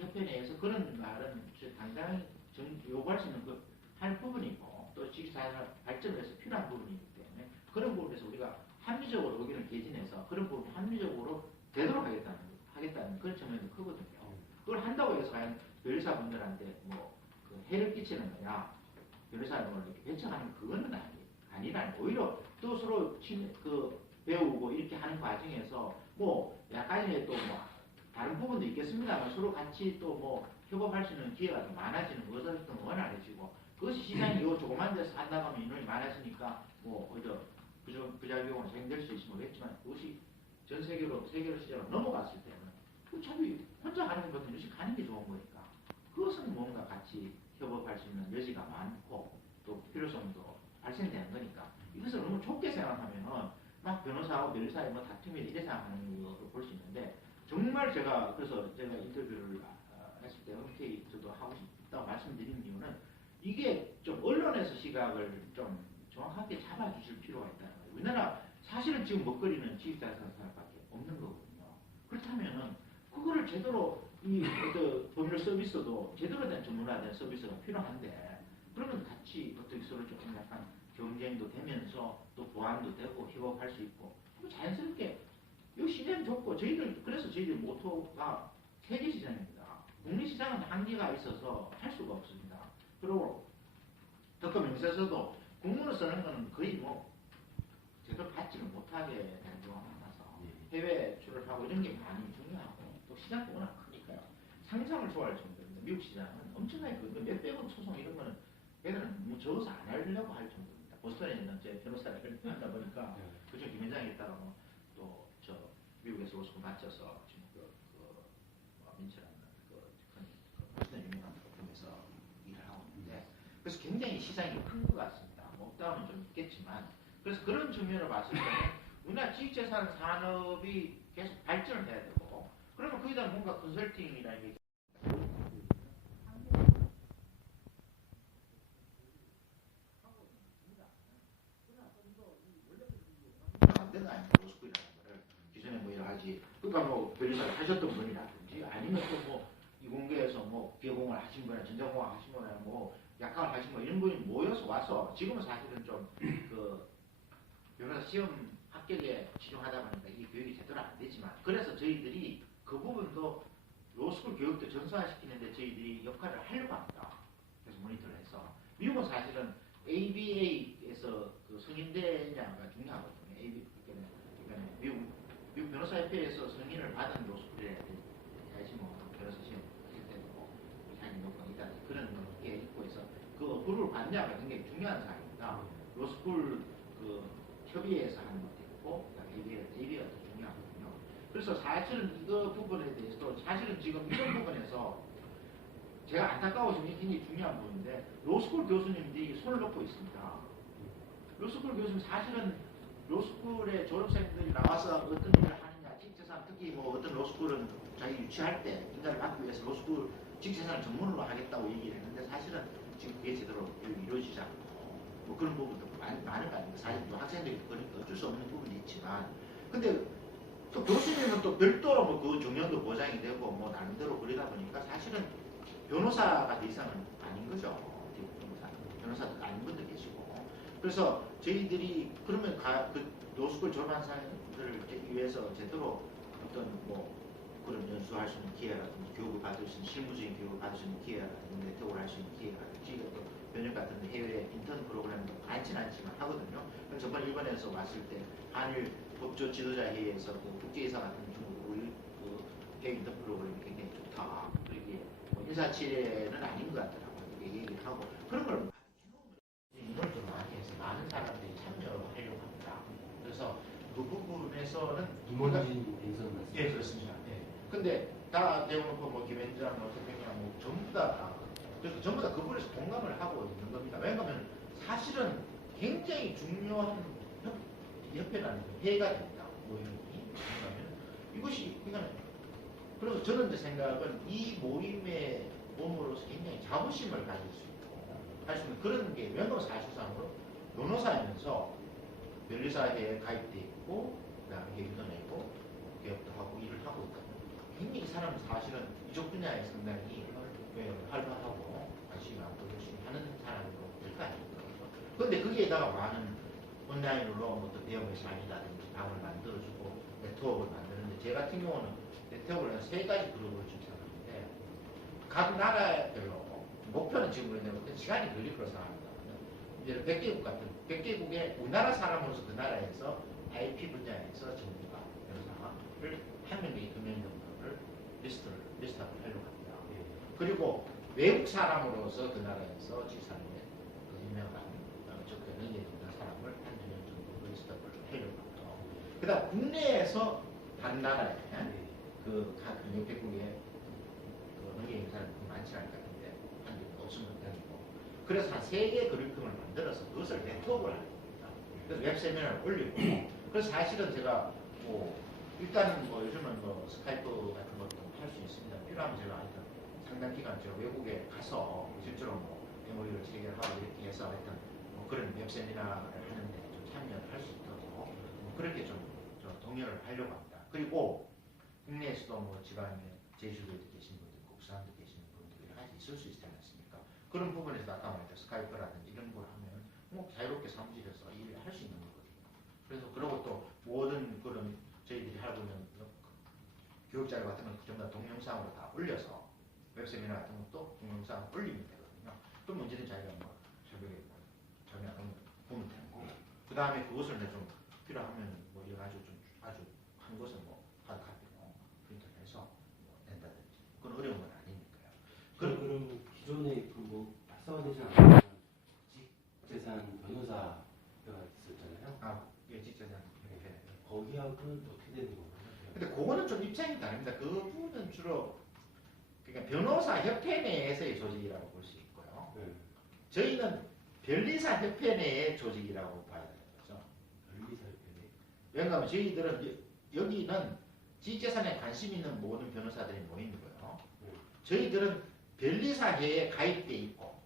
협회 내에서 그런 말은 당당히 요구할 수 있는 할 부분이고 또 지식사회를 발전을 해서 필요한 부분이기 때문에 그런 부분에서 우리가 합리적으로 의견을 개진해서 그런 부분을 합리적으로 되도록 하겠다는 그런 측면도 크거든요. 그걸 한다고 해서 과연 변리사분들한테 해를 끼치는 거냐 변호사를 이렇게 배척하는 그거는 아니라는 오히려 또 서로 배우고 이렇게 하는 과정에서 약간의 또 다른 부분도 있겠습니다만 서로 같이 또 협업할 수 있는 기회가 좀 많아지는 것은 좀 원활해지고 그것이 시장이 요 조그만 데서 한다고 하면 인원이 많아지니까 오히려 부작용으로 생길 수 있으면 모르겠지만 그것이 전 세계로 시장으로 넘어갔을 때는 어차피 혼자 하는 것보다 이렇게 가는 게 좋은 거니까 그것은 뭔가 같이 협업할 수 있는 여지가 많고 또 필요성도 발생되는 거니까 이것을 너무 좁게 생각하면은 막 변호사하고 변리사의 다툼이 이래 생각하는 것으로 볼 수 있는데 정말 그래서 제가 인터뷰를 했을 때 흔쾌히 저도 하고 싶다고 말씀드린 이유는 이게 좀 언론에서 시각을 좀 정확하게 잡아주실 필요가 있다는 거예요. 우리나라 사실은 지금 먹거리는 지식자산사밖에 없는 거거든요. 그렇다면은 그거를 제대로 법률 서비스도 제대로 된 전문화된 서비스가 필요한데 그러면 같이 어떻게 서로 조금 약간 경쟁도 되면서 또 보완도 되고 협업할 수 있고 자연스럽게 이 시장이 좋고 그래서 저희들 모토가 세계 시장입니다. 국내 시장은 한계가 있어서 할 수가 없습니다. 그리고 특허 명세서도 국문을 쓰는 거는 거의 제대로 받지를 못하게 되는 경우가 많아서 해외 출을 하고 이런 게 많이 중요하고 또 시장도 워낙 크니까요. 상상을 초월할 정도입니다. 미국 시장은 엄청나게 몇백 원 소송 이런 거는 얘들은 적어서 안 하려고 할 정도입니다. 보스턴에 있는 제 변호사를 하다 보니까 그중 김현장에 있다가 또 미국에서 로스쿨 맞춰서 지금 민철하는 보스턴 유명한 법정에서 일을 하고 있는데 그래서 굉장히 시장이 큰 것 같습니다. 없다면 좀 있겠지만 그래서 그런 측면을 봤을 때는 우리나라 지식재산 산업이 계속 발전을 해야 되고 그러면 거기다 뭔가 컨설팅이라는 게 안 되는 거 아닙니까? 로스쿨이라는 거를 기존에 여러 가지 그러니까 변리사를 하셨던 분이라든지 아니면 또 이공계에서 비공을 하신 분이나 전자공학 하신 분이나 약학을 하신 분 이런 분이 모여서 와서 지금은 사실은 좀 변호사 시험 합격에 치중하다 보니까 이 교육이 제대로 안 되지만 그래서 저희들이 그 부분도 로스쿨 교육도 전수화시키는데 저희들이 역할을 하려고 합니다. 그래서 모니터를 해서 미국은 사실은 ABA에서 승인되냐가 중요하거든요. 그러니까 미국 변호사협회에서 승인을 받은 로스쿨이라 해야지 변호사 시험 할 때도 자기 요건이다 그런 게 있고 해서 그 어플을 받냐가 굉장히 중요한 사항입니다. 로스쿨 협의회에서 하는 것도 있고 ABA가 더 중요하거든요. 그래서 사실은 이거 부분에 대해서도 사실은 지금 이런 부분에서 제가 안타까워서 굉장히 중요한 부분인데 로스쿨 교수님들이 손을 놓고 있습니다. 로스쿨 교수님 사실은 로스쿨의 졸업생들이 나와서 어떤 일을 하느냐 지식재산 특히 어떤 로스쿨은 자기 유치할 때 인가를 받기 위해서 로스쿨 지식재산을 전문으로 하겠다고 얘기를 했는데 사실은 지금 그게 제대로 이루어지지 않고 그런 부분도 많은 거 아닙니까? 사실 학생들이 그러니까 어쩔 수 없는 부분이 있지만 근데 또 교수님은 또 별도로 그 정년도 보장이 되고 나름대로 그러다 보니까 사실은 변호사가 더 이상은 아닌 거죠. 변호사도 아닌 분도 계시고 그래서 저희들이 그러면 로스쿨 졸업생들을 되기 위해서 제대로 어떤 뭐 그런 연수할 수 있는 기회라든지 교육을 받을 수 있는 실무적인 교육을 받을 수 있는 기회라든지 네트워크를 할 수 있는 기회라든지 또 변협 같은 해외 인턴 프로그램도 많지는 않지만 하거든요. 그래서 저번 일본에서 왔을 때 한일 법조 지도자 회의에서 그 국제이사 같은 중국 우리 그 해외 인턴 프로그램이 굉장히 좋다. 이게 뭐 인사치레는 아닌 것 같더라고요. 이렇게 얘기를 하고 그런 걸 인원을 좀 많이 해서 많은 사람들이 참여하려고 합니다. 그래서 그 부분에서는 임원진 인선 말씀. 예, 그렇습니다. 예. 근데 다 대우놓고 뭐 김현장, 뭐 태평양 뭐 전부 다 그래서 전부 다 그 부분에서 공감을 하고 있는 겁니다. 왜냐하면 사실은 굉장히 중요한 협회라는 회의가 됩니다. 모임이. 왜냐하면 이것이 그러니까 그래서 저는 이제 생각은 이 모임에 몸으로서 굉장히 자부심을 가질 수 있고 할 수 있는 그런 게 왜냐하면 사실상으로 변호사이면서 변리사회에 가입돼 있고 그다음에 계획도 내고 개업도 하고 일을 하고 있다. 굉장히 이 사람은 사실은 이쪽 분야에 상당히 활발하고 관심이 많고 열심히 하는 사람으로 될 거 아닙니까? 그런데 거기에다가 많은 온라인으로 뭐또 배움의 삶이라든지 방을 만들어주고 네트워크를 만드는데 제 같은 경우는 네트워크를 세 가지 그룹을 주창하는데 각 나라별로 목표는 지금 그런데 시간이 걸릴 거라 생각합니다. 이제 100개국 같은 100개국의 우리나라 사람으로서 그 나라에서 IP 분야에서 전문가 변호사를 한 명이 2명 정도를 리스트업을 하려고 합니다. 그리고 외국 사람으로서 그 나라에서 지사에 유명한 적게 능력이 있는 사람을 한두 명 정도 리스트업을 하려고 합니다. 그 다음 국내에서 다른 나라에 그각 600국의 능력이 있는 사람이 많지 않을 것 같은데 한 5,000명이고 그래서 한 3개 그룹핑을 만들어서 그것을 네트워크를 하는 겁니다. 그래서 웹 세미나를 올리고 그래서 사실은 제가 뭐 일단은 뭐 요즘은 뭐 스카이프 같은 것도 할 수 있습니다. 필요하면 제가 하여튼 상당 기간 제가 외국에 가서 실제로 뭐 MOU를 체결하고 이렇게 해서 하여튼 뭐 그런 웹 세미나를 하는데 좀 참여를 할 수 있도록 뭐 그렇게 좀 동료를 하려고 합니다. 그리고 국내에서도 뭐 지방에 제주도에 계신 분들 있고 부산도 계시는 분들이 같이 있을 수 있지 않습니까? 그런 부분에서 아까 말했던 스카이프라든지 이런 걸 하면 뭐 자유롭게 사무실에서 일을 할 수 있는 거거든요. 그래서 그리고 또 모든 그런 저희들이 하고 있는 교육 자료 같은 건 전부 다 동영상으로 다 올려서 웹세미나 같은 것도 동영상 올리면 되거든요. 그럼 언제든 자기가 뭐 새벽에 참여하면 보면 되고 그 다음에 그것을 좀 필요하면 뭐 여러 가지 좀 아주 한 것은 뭐 하드카피로 프린트를 해서 뭐 낸다든지 그건 어려운 건 아니니까요. 그럼 기존에 그뭐 활성화되지 않았던 직재산 변호사가 있었잖아요. 아, 예, 직재산. 거기하고는 어떻게 되는 건가요? 근데 그거는 좀 입장이 다릅니다. 그 부분은 주로 그러니까 변호사 협회 내에서의 조직이라고 볼 수 있고요. 저희는 변리사 협회 내의 조직이라고 봐야 되는 거죠. 변리사 협회. 왜냐하면 저희들은 여기는 지재산에 관심 있는 모든 변호사들이 모이는 거예요. 저희들은 변리사회에 가입돼 있고,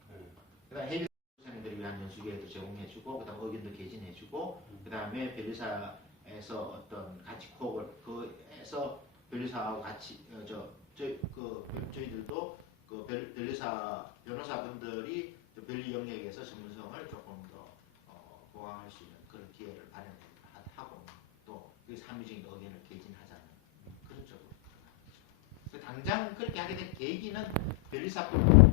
그다음 해외 변호사님들을 위한 연수기회도 제공해주고, 그다음 의견도 개진해주고, 그다음에 변리사에서 어떤 가치 코어를 그에서 변리사하고 같이 저희들도 그 변리사 변호사분들이 변리 영역에서 전문성을 조금 더 보강할 수 있는 그런 기회를 마련하고 또 그 상위적인 의견을 개진하자는 그런 쪽으로. 당장 그렇게 하게 된 계기는 변리사뿐.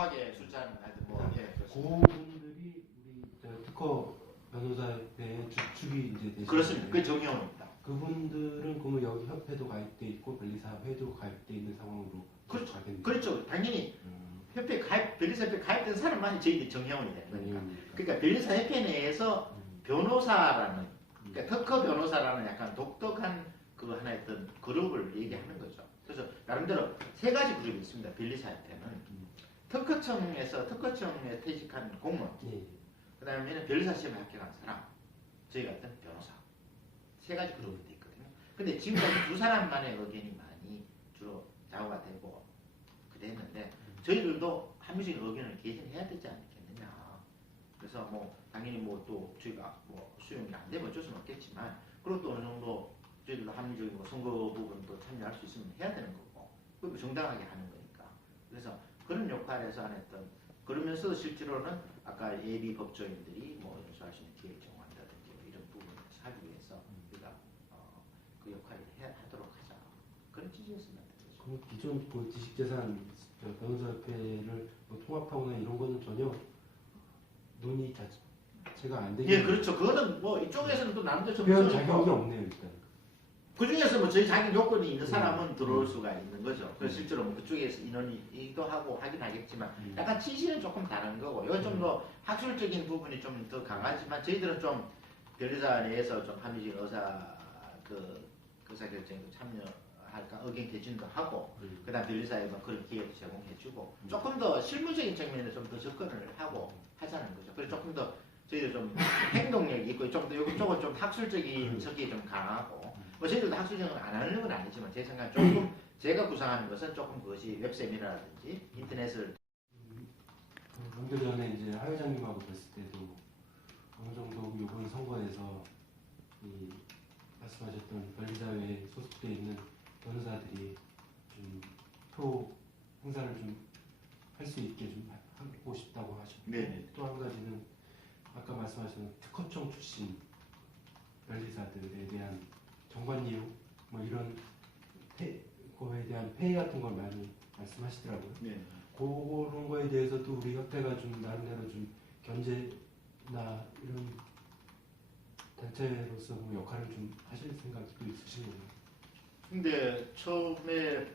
정확하게 숫자는 하여튼 뭐 예, 그렇습니다. 그분들이 우리 특허 변호사협회의 주축이 이제 되시는 그렇습니다. 그 정의원입니다. 그분들은 그러면 여기 협회도 가입돼 있고 변리사회도 가입돼 있는 상황으로 그렇죠. 가겠네요. 그렇죠. 당연히 협회 가입, 변리사 협회 가입된 사람만이 저희들이 정회원이 되는 거니까. 그러니까 변리사 협회 내에서 변호사라는, 그러니까 특허 변호사라는 약간 독특한 그 하나의 어떤 그룹을 얘기하는 거죠. 그래서 나름대로 세 가지 그룹이 있습니다. 변리사 협회는 특허청에서 특허청에 퇴직한 공무원, 예. 그 다음에는 변리사 시험에 합격한 사람, 저희 같은 변호사, 세 가지 그룹이 돼 있거든요. 근데 지금까지 두 사람만의 의견이 많이 주로 좌우가 되고 그랬는데 저희들도 합리적인 의견을 개진해야 되지 않겠느냐. 그래서 뭐 당연히 뭐 또 저희가 뭐 수용이 안 되면 어쩔 수는 없겠지만 그리고 또 어느 정도 저희들도 합리적인 뭐 선거 부분도 참여할 수 있으면 해야 되는 거고 그리고 정당하게 하는 거니까. 그래서 그런 역할에서 안 했던 그러면서도 실제로는 아까 예비 법조인들이 뭐 연수할 수 있는 기회를 제공한다든지 뭐 이런 부분을 하기 위해서 우리가 그 역할을 하도록 하자. 그런 취지였습니다. 그럼 기존 그 지식재산 변호사협회를 뭐 통합하거나 이런 거는 전혀 논의 자체가 안 되게. 예, 그렇죠. 그거는 뭐 이쪽에서는 또 남들 표현 자격이 없네요, 일단. 그 중에서 뭐 저희 자격 요건이 있는 사람은 들어올 수가 있는 거죠. 그래서 실제로 뭐 그쪽에서 인원이 이도하고 하긴 하겠지만 약간 취지는 조금 다른 거고 이건 좀 더 학술적인 부분이 좀 더 강하지만 저희들은 좀 변호사 내에서 좀 합리적인 의사결정에 참여할까 의견 개진도 하고 그다음 변리사에 뭐 그런 기회도 제공해주고 조금 더 실무적인 측면에 좀 더 접근을 하고 하자는 거죠. 그래서 조금 더 저희들 좀 행동력이 있고 좀 더 이쪽은 좀 학술적인 척이 좀 강하고 뭐 저희들도 학술적인 안 하는 건 아니지만 제 생각 조금 제가 구상하는 것은 조금 그것이 웹세미나라든지 인터넷을 명절 전에 이제 하 회장님하고 뵀을 때도 어느 정도 이번 선거에서 이 말씀하셨던 변리사회에 소속돼 있는 변호사들이 좀 표 행사를 좀 할 수 있게 좀 하고 싶다고 하셨고 네. 또 한 가지는 아까 말씀하신 특허청 출신 변리사들에 대한 정관이용 뭐 이런 거에 대한 폐해 같은 걸 많이 말씀하시더라고요. 네. 그런 거에 대해서도 우리 협회가 좀 나름대로 좀 견제나 이런 단체로서 뭐 역할을 좀 하실 생각도 있으신가요? 근데 처음에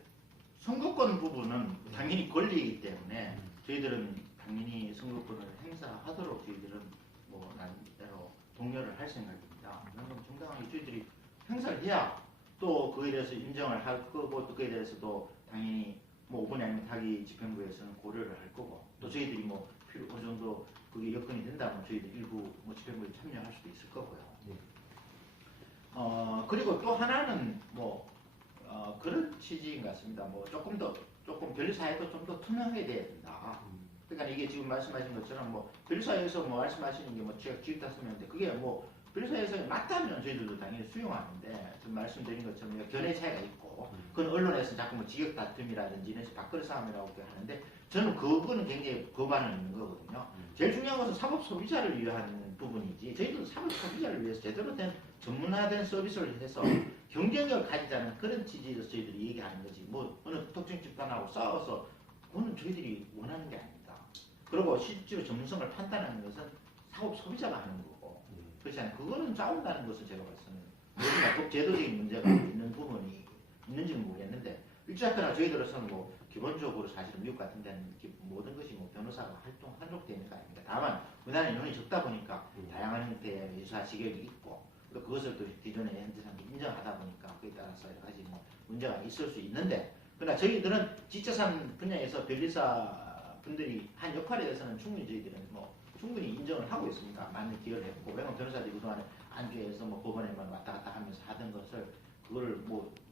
선거권 부분은 당연히 권리이기 때문에 저희들은 당연히 선거권을 행사하도록 저희들은 뭐 나름대로 독려를 할 생각입니다. 그런 건 정당하게 저희들이 행사를 해야 또 그에 대해서 인정을 할 거고 또 그에 대해서도 당연히 뭐 5분이 아니면 타기 집행부에서는 고려를 할 거고 또 저희들이 뭐 어느 정도 그게 여건이 된다면 저희들 일부 뭐 집행부에 참여할 수도 있을 거고요. 그리고 또 하나는 뭐 그런 취지인 것 같습니다. 뭐 조금 변리사회도 좀 더 투명하게 돼야 된다. 그러니까 이게 지금 말씀하신 것처럼 뭐 변리사회에서 뭐 말씀하시는 게 뭐 지금 tas면인데 그게 뭐 변리사회에서 맞다면 저희들도 당연히 수용하는데 지금 말씀드린 것처럼 견해 차이가 있고 그건 언론에서 자꾸 뭐 지역 다툼이라든지 이런 밥그릇 싸움이라고 하는데 저는 그거는 굉장히 거부하는 있는 거거든요. 제일 중요한 것은 사법 소비자를 위한 부분이지 저희들은 사법 소비자를 위해서 제대로 된 전문화된 서비스를 해서 경쟁력을 가지자는 그런 취지에서 저희들이 얘기하는 거지 뭐 어느 특정 집단하고 싸워서 그거는 저희들이 원하는 게 아닙니다. 그리고 실제로 전문성을 판단하는 것은 사법 소비자가 하는 거고 그렇지 않아요. 그거는 싸운다는 것은 제가 봤을 때는 모든 제도적인 문제가 있는 부분이 있는지는 모르겠는데 일자하나 저희들로서는 뭐 기본적으로 사실은 미국 같은 데는 모든 것이 뭐 변호사가 한족되는 거 아닙니까? 다만 우리나라 인원이 적다 보니까 다양한 형태의 유사 직역이 있고 또 그것을 또 기존의 현대상이 인정하다 보니까 그에 따라서 여러 가지 뭐 문제가 있을 수 있는데 그러나 저희들은 지자산 분야에서 변리사 분들이 한 역할에 대해서는 충분히 저희들은 뭐 충분히 인정을 하고 있습니다. 많이 기여를 했고 왜냐면 변호사들이 그동안에 안주에서 뭐 법원에만 왔다 갔다 하면서 하던 것을 그걸 뭐